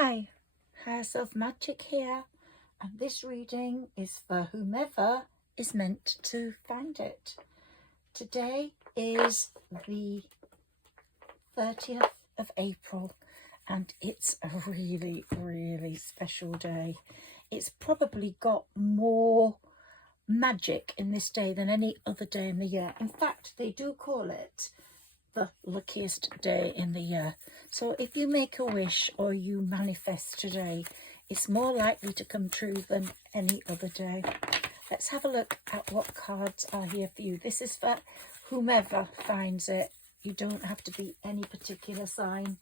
Hi, Higherself Magic here, and this reading is for whomever is meant to find it. Today is the 30th of April, and it's a really, really special day. It's probably got more magic in this day than any other day in the year. In fact, they do call it the luckiest day in the year. So if you make a wish or you manifest today, it's more likely to come true than any other day. Let's have a look at what cards are here for you. This is for whomever finds it. You don't have to be any particular sign.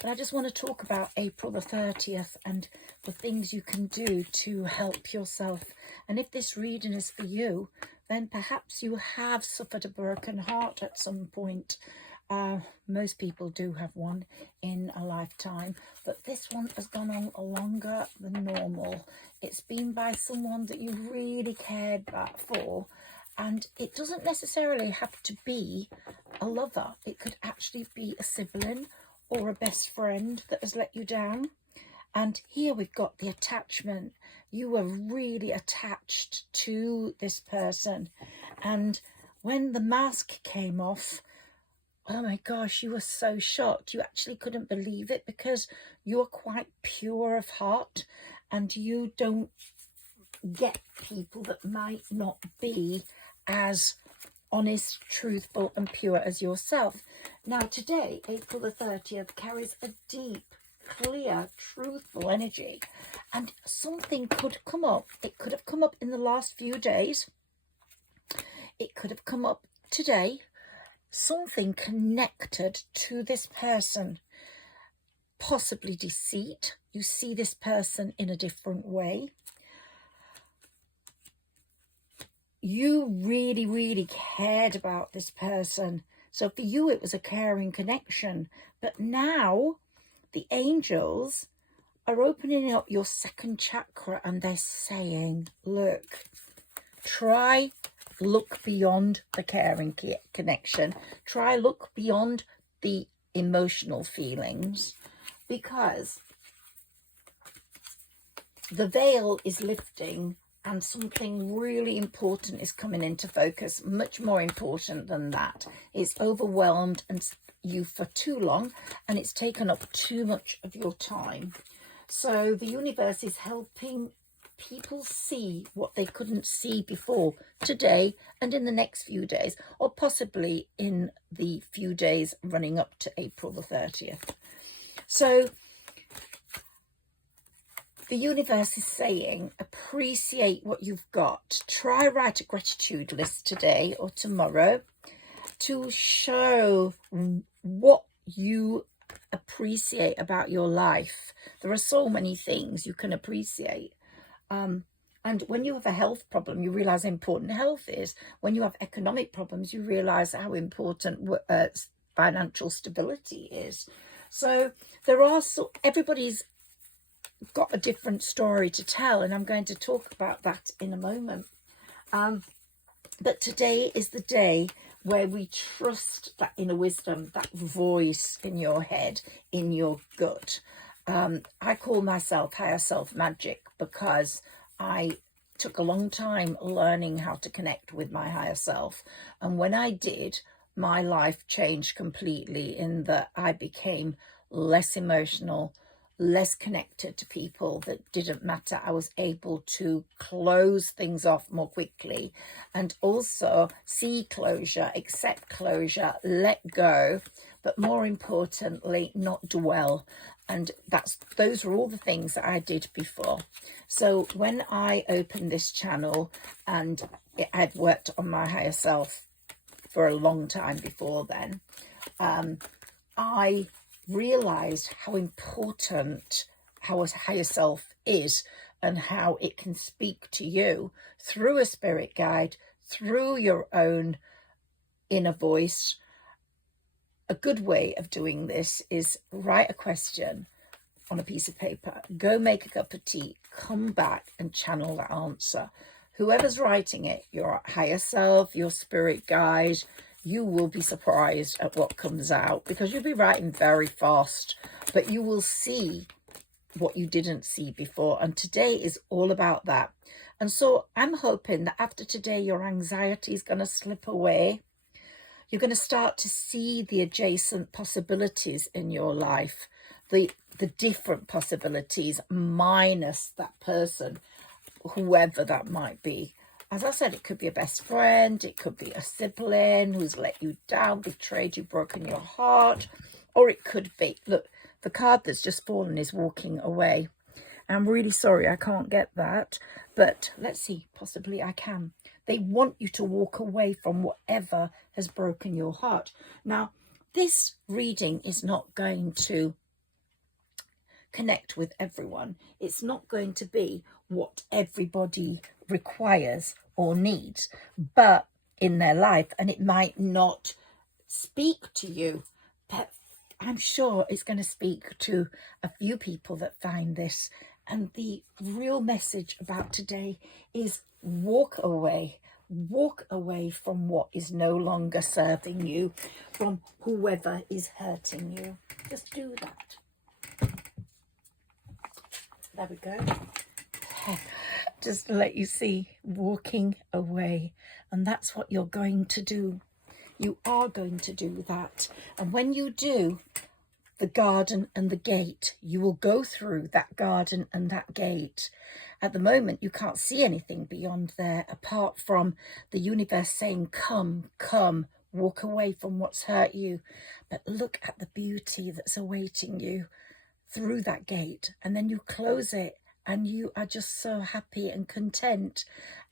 But I just want to talk about April the 30th and the things you can do to help yourself. And if this reading is for you, then perhaps you have suffered a broken heart at some point. Most people do have one in a lifetime, but this one has gone on longer than normal. It's been by someone that you really cared about for, and it doesn't necessarily have to be a lover. It could actually be a sibling or a best friend that has let you down. And here we've got the attachment. You were really attached to this person, and when the mask came off, oh my gosh, you were so shocked. You actually couldn't believe it, because you're quite pure of heart and you don't get people that might not be as honest, truthful and pure as yourself. Now today, April the 30th, carries a deep, clear, truthful energy, and something could come up. It could have come up in the last few days. It could have come up today. Something connected to this person, possibly deceit. You see this person in a different way. You really, really cared about this person. So for you, it was a caring connection. But now the angels are opening up your second chakra, and they're saying, look, look beyond the caring connection. Try look beyond the emotional feelings, because the veil is lifting and something really important is coming into focus. Much more important than that. It's overwhelmed you for too long, and it's taken up too much of your time. So the universe is helping people see what they couldn't see before, today and in the next few days, or possibly in the few days running up to April the 30th. So the universe is saying, appreciate what you've got. Try write a gratitude list today or tomorrow to show what you appreciate about your life. There are so many things you can appreciate. And when you have a health problem, you realize how important health is. When you have economic problems, you realize how important financial stability is. So everybody's got a different story to tell, and I'm going to talk about that in a moment. But today is the day where we trust that inner wisdom, that voice in your head, in your gut. I call myself Higherself Magic because I took a long time learning how to connect with my higher self. And when I did, my life changed completely, in that I became less emotional, less connected to people that didn't matter. I was able to close things off more quickly, and also see closure, accept closure, let go, but more importantly, not dwell. And those were all the things that I did before. So when I opened this channel, and I'd worked on my higher self for a long time before then, I realized how important our higher self is, and how it can speak to you through a spirit guide, through your own inner voice. A good way of doing this is write a question on a piece of paper, go make a cup of tea, come back and channel that answer. Whoever's writing it, your higher self, your spirit guide, you will be surprised at what comes out, because you'll be writing very fast but you will see what you didn't see before. And today is all about that. And so I'm hoping that after today, your anxiety is going to slip away. You're going to start to see the adjacent possibilities in your life, the different possibilities, minus that person, whoever that might be. As I said, it could be a best friend, it could be a sibling who's let you down, betrayed you, broken your heart, or it could be, look, the card that's just fallen is walking away. I'm really sorry I can't get that, but let's see, possibly I can. They want you to walk away from whatever has broken your heart. Now, this reading is not going to connect with everyone. It's not going to be what everybody requires or needs, but in their life, and it might not speak to you, but I'm sure it's going to speak to a few people that find this. And the real message about today is walk away from what is no longer serving you, from whoever is hurting you. Just do that. There we go. Just to let you see, walking away. And that's what you're going to do. You are going to do that. And when you do, the garden and the gate, you will go through that garden and that gate. At the moment, you can't see anything beyond there, apart from the universe saying, come, come, walk away from what's hurt you. But look at the beauty that's awaiting you through that gate. And then you close it and you are just so happy and content.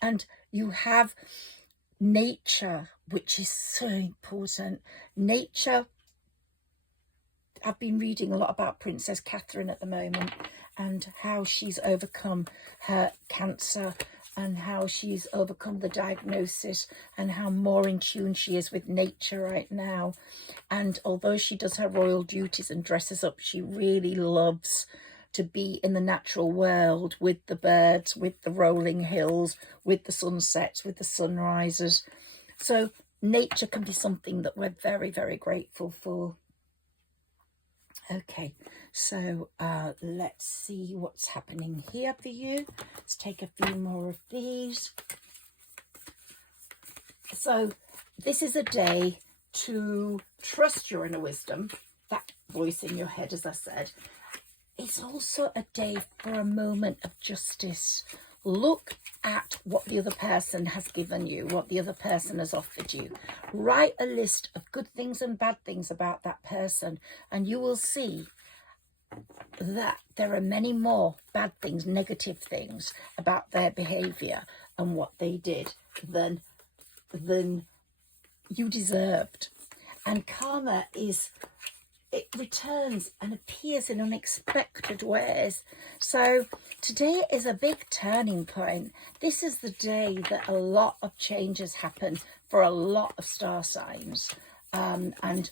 And you have nature, which is so important. Nature, I've been reading a lot about Princess Catherine at the moment and how she's overcome her cancer and how she's overcome the diagnosis and how more in tune she is with nature right now. And although she does her royal duties and dresses up, she really loves to be in the natural world with the birds, with the rolling hills, with the sunsets, with the sunrises. So nature can be something that we're very, very grateful for. Okay, so let's see what's happening here for you. Let's take a few more of these. So this is a day to trust your inner wisdom, that voice in your head, as I said. It's also a day for a moment of justice. Look at what the other person has given you, what the other person has offered you. Write a list of good things and bad things about that person, and you will see that there are many more bad things, negative things about their behavior and what they did than you deserved. And karma is, it returns and appears in unexpected ways. So today is a big turning point. This is the day that a lot of changes happen for a lot of star signs, and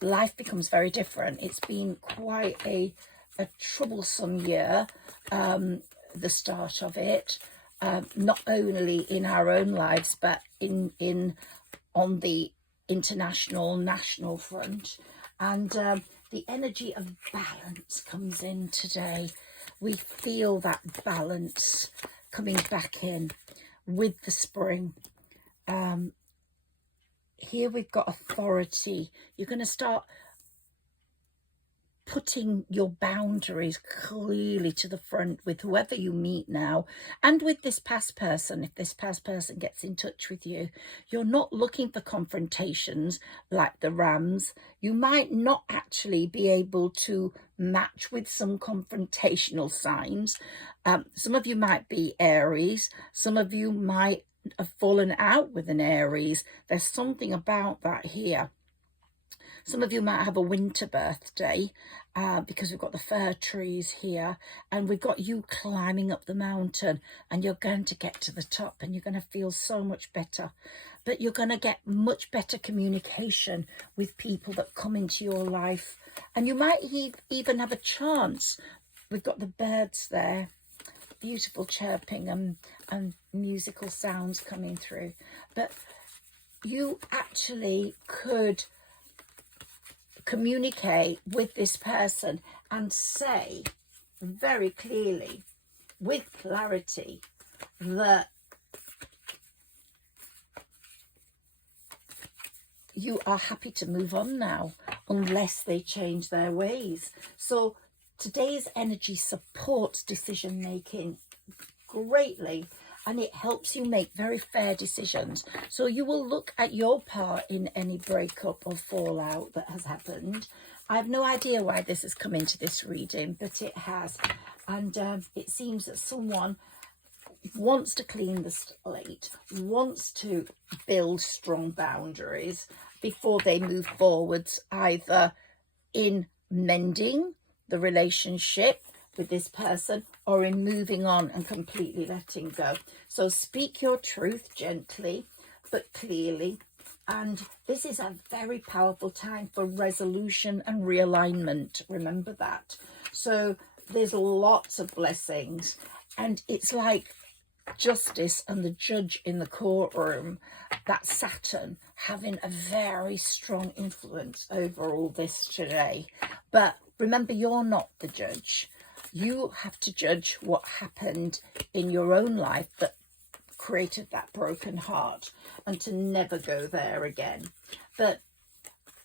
life becomes very different. It's been quite a troublesome year, the start of it, not only in our own lives, but on the international, national front. And the energy of balance comes in today. We feel that balance coming back in with the spring. Here we've got authority. You're going to start putting your boundaries clearly to the front with whoever you meet now, and with this past person. If this past person gets in touch with you, you're not looking for confrontations like the Rams. You might not actually be able to match with some confrontational signs. Some of you might be Aries. Some of you might have fallen out with an Aries. There's something about that here. Some of you might have a winter birthday, because we've got the fir trees here, and we've got you climbing up the mountain, and you're going to get to the top and you're going to feel so much better. But you're going to get much better communication with people that come into your life, and you might even have a chance. We've got the birds there, beautiful chirping and musical sounds coming through. But you actually could communicate with this person and say very clearly, with clarity, that you are happy to move on now, unless they change their ways. So today's energy supports decision making greatly, and it helps you make very fair decisions. So you will look at your part in any breakup or fallout that has happened. I have no idea why this has come into this reading, but it has. And it seems that someone wants to clean the slate, wants to build strong boundaries before they move forwards, either in mending the relationship with this person or in moving on and completely letting go. So speak your truth gently but clearly, and this is a very powerful time for resolution and realignment. Remember that. So there's lots of blessings, and it's like justice and the judge in the courtroom, that Saturn having a very strong influence over all this today. But remember, you're not the judge. You have to judge what happened in your own life that created that broken heart, and to never go there again. But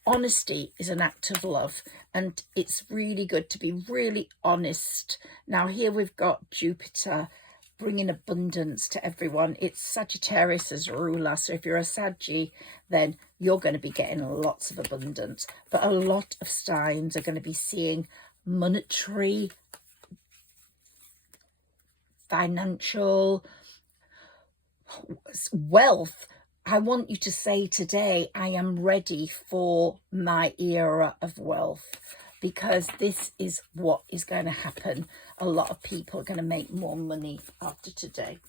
honesty is an act of love, and it's really good to be really honest. Now here we've got Jupiter bringing abundance to everyone. It's Sagittarius as ruler, so if you're a Saggy, then you're going to be getting lots of abundance. But a lot of signs are going to be seeing monetary, financial, wealth. I want you to say today, I am ready for my era of wealth, because this is what is going to happen. A lot of people are going to make more money after today.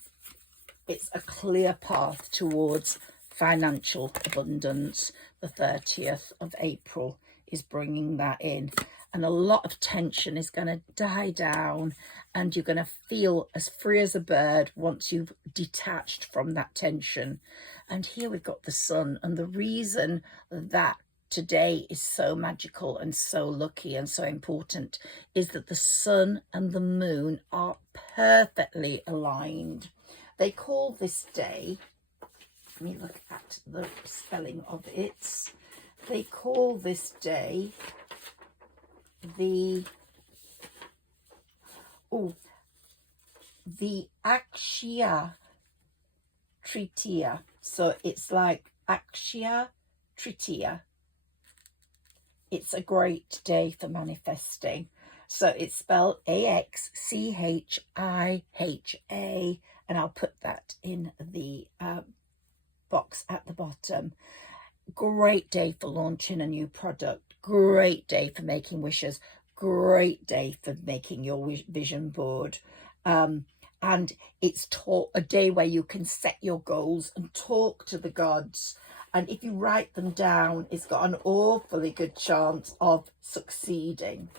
It's a clear path towards financial abundance. The 30th of April is bringing that in. And a lot of tension is going to die down, and you're going to feel as free as a bird once you've detached from that tension. And here we've got the sun, and the reason that today is so magical and so lucky and so important is that the sun and the moon are perfectly aligned. They call this day, let me look at the spelling of it, they call this day the Akshaya Tritiya. So it's like Akshaya Tritiya. It's a great day for manifesting. So it's spelled AXCHIHA, and I'll put that in the box at the bottom. Great day for launching a new product. Great day for making wishes. Great day for making your vision board. And it's a day where you can set your goals and talk to the gods. And if you write them down, it's got an awfully good chance of succeeding.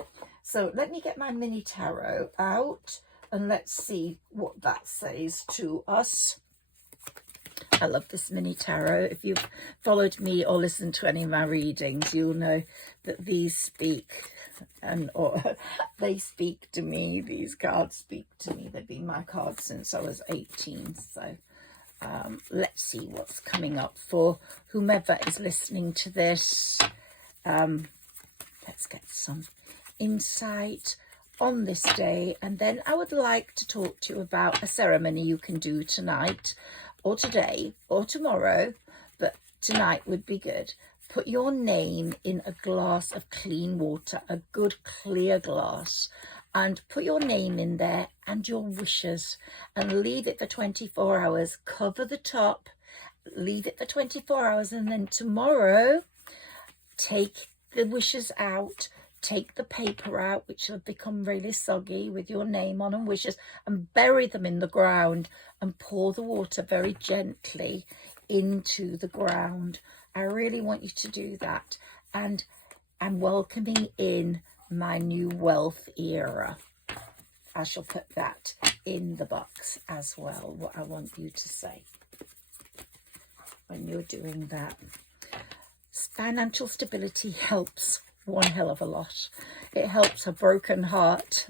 So let me get my mini tarot out and let's see what that says to us. I love this mini tarot. If you've followed me or listened to any of my readings, you'll know that these speak, or they speak to me. These cards speak to me. They've been my cards since I was 18. So let's see what's coming up for whomever is listening to this. Let's get some insight on this day, and then I would like to talk to you about a ceremony you can do tonight or today or tomorrow, but tonight would be good. Put your name in a glass of clean water, a good clear glass, and put your name in there and your wishes, and leave it for 24 hours. Cover the top, leave it for 24 hours, and then tomorrow take the wishes out, take the paper out, which will become really soggy with your name on and wishes, and bury them in the ground and pour the water very gently into the ground. I really want you to do that. And I'm welcoming in my new wealth era. I shall put that in the box as well, what I want you to say when you're doing that. Financial stability helps one hell of a lot. It helps a broken heart.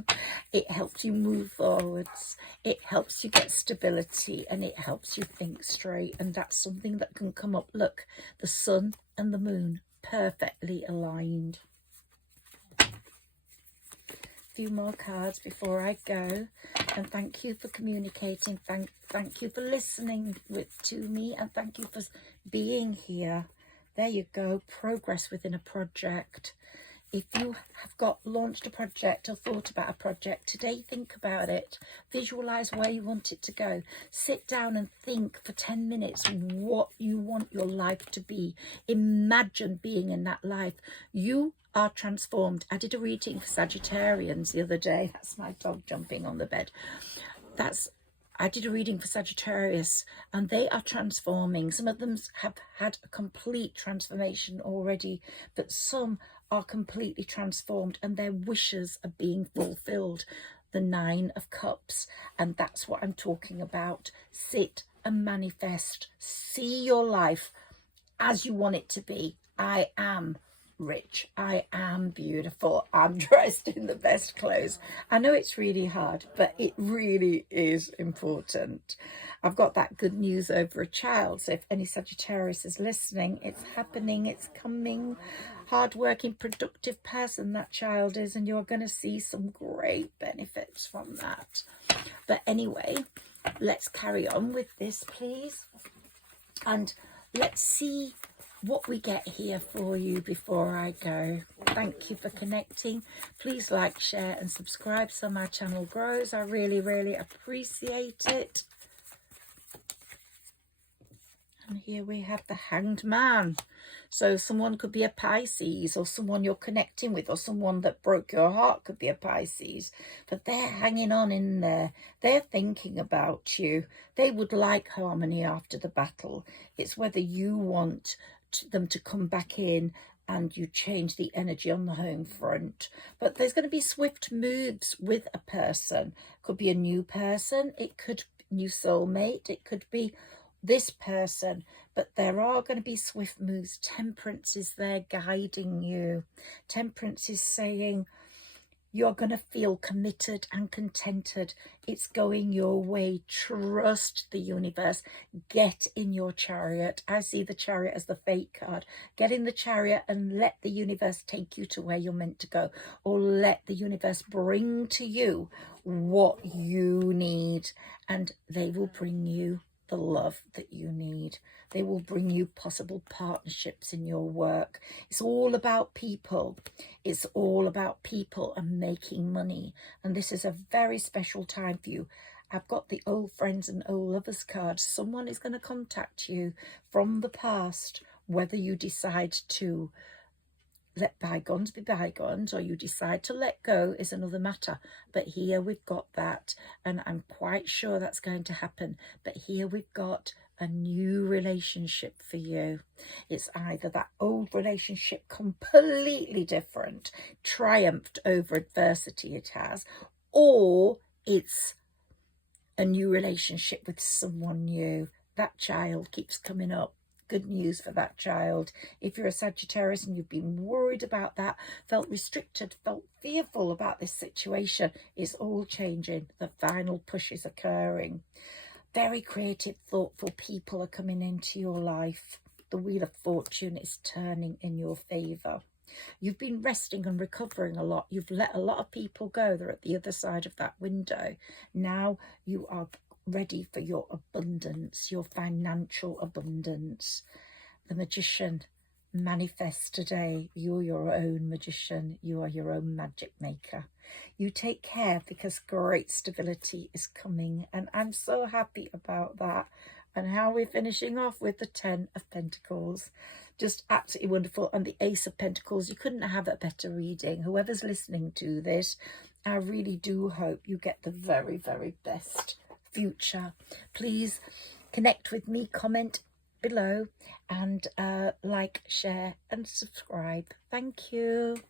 It helps you move forwards. It helps you get stability, and it helps you think straight. And that's something that can come up. Look, the sun and the moon perfectly aligned. Few more cards before I go, and thank you for communicating, thank you for listening to me, and thank you for being here. There you go. Progress within a project. If you have launched a project or thought about a project today, think about it. Visualize where you want it to go. Sit down and think for 10 minutes what you want your life to be. Imagine being in that life. You are transformed. I did a reading for Sagittarians the other day. That's my dog jumping on the bed. I did a reading for Sagittarius, and they are transforming. Some of them have had a complete transformation already, but some are completely transformed and their wishes are being fulfilled. The 9 of Cups, and that's what I'm talking about. Sit and manifest. See your life as you want it to be. I am rich. I am beautiful. I'm dressed in the best clothes. I know it's really hard, but it really is important. I've got that good news over a child. So if any Sagittarius is listening, it's happening, it's coming. Hardworking, productive person that child is, and you're going to see some great benefits from that. But anyway, let's carry on with this, please. And let's see what we get here for you before I go. Thank you for connecting. Please like, share and subscribe so my channel grows. I really, really appreciate it. And here we have the Hanged Man. So someone could be a Pisces, or someone you're connecting with, or someone that broke your heart could be a Pisces. But they're hanging on in there. They're thinking about you. They would like harmony after the battle. It's whether you want them to come back in and you change the energy on the home front. But there's going to be swift moves with a person. Could be a new person. It could be new soulmate. It could be this person, but there are going to be swift moves. Temperance is there guiding you. Temperance is saying you're going to feel committed and contented. It's going your way. Trust the universe. Get in your chariot. I see the chariot as the fate card. Get in the chariot and let the universe take you to where you're meant to go, or let the universe bring to you what you need, and they will bring you the love that you need. They will bring you possible partnerships in your work. It's all about people. It's all about people and making money. And this is a very special time for you. I've got the old friends and old lovers card. Someone is going to contact you from the past, whether you decide to let bygones be bygones or you decide to let go is another matter. But here we've got that, and I'm quite sure that's going to happen. But here we've got a new relationship for you. It's either that old relationship, completely different, triumphed over adversity it has, or it's a new relationship with someone new. That child keeps coming up. Good news for that child. If you're a Sagittarius and you've been worried about that, felt restricted, felt fearful about this situation, it's all changing. The final push is occurring. Very creative, thoughtful people are coming into your life. The Wheel of Fortune is turning in your favour. You've been resting and recovering a lot. You've let a lot of people go. They're at the other side of that window. Now you are ready for your abundance, your financial abundance. The Magician manifests today. You're your own magician. You are your own magic maker. You take care, because great stability is coming, and I'm so happy about that. And how we're finishing off with the 10 of Pentacles. Just absolutely wonderful. And the Ace of Pentacles. You couldn't have a better reading. Whoever's listening to this, I really do hope you get the very, very best future. Please connect with me, comment below, and like, share and subscribe. Thank you.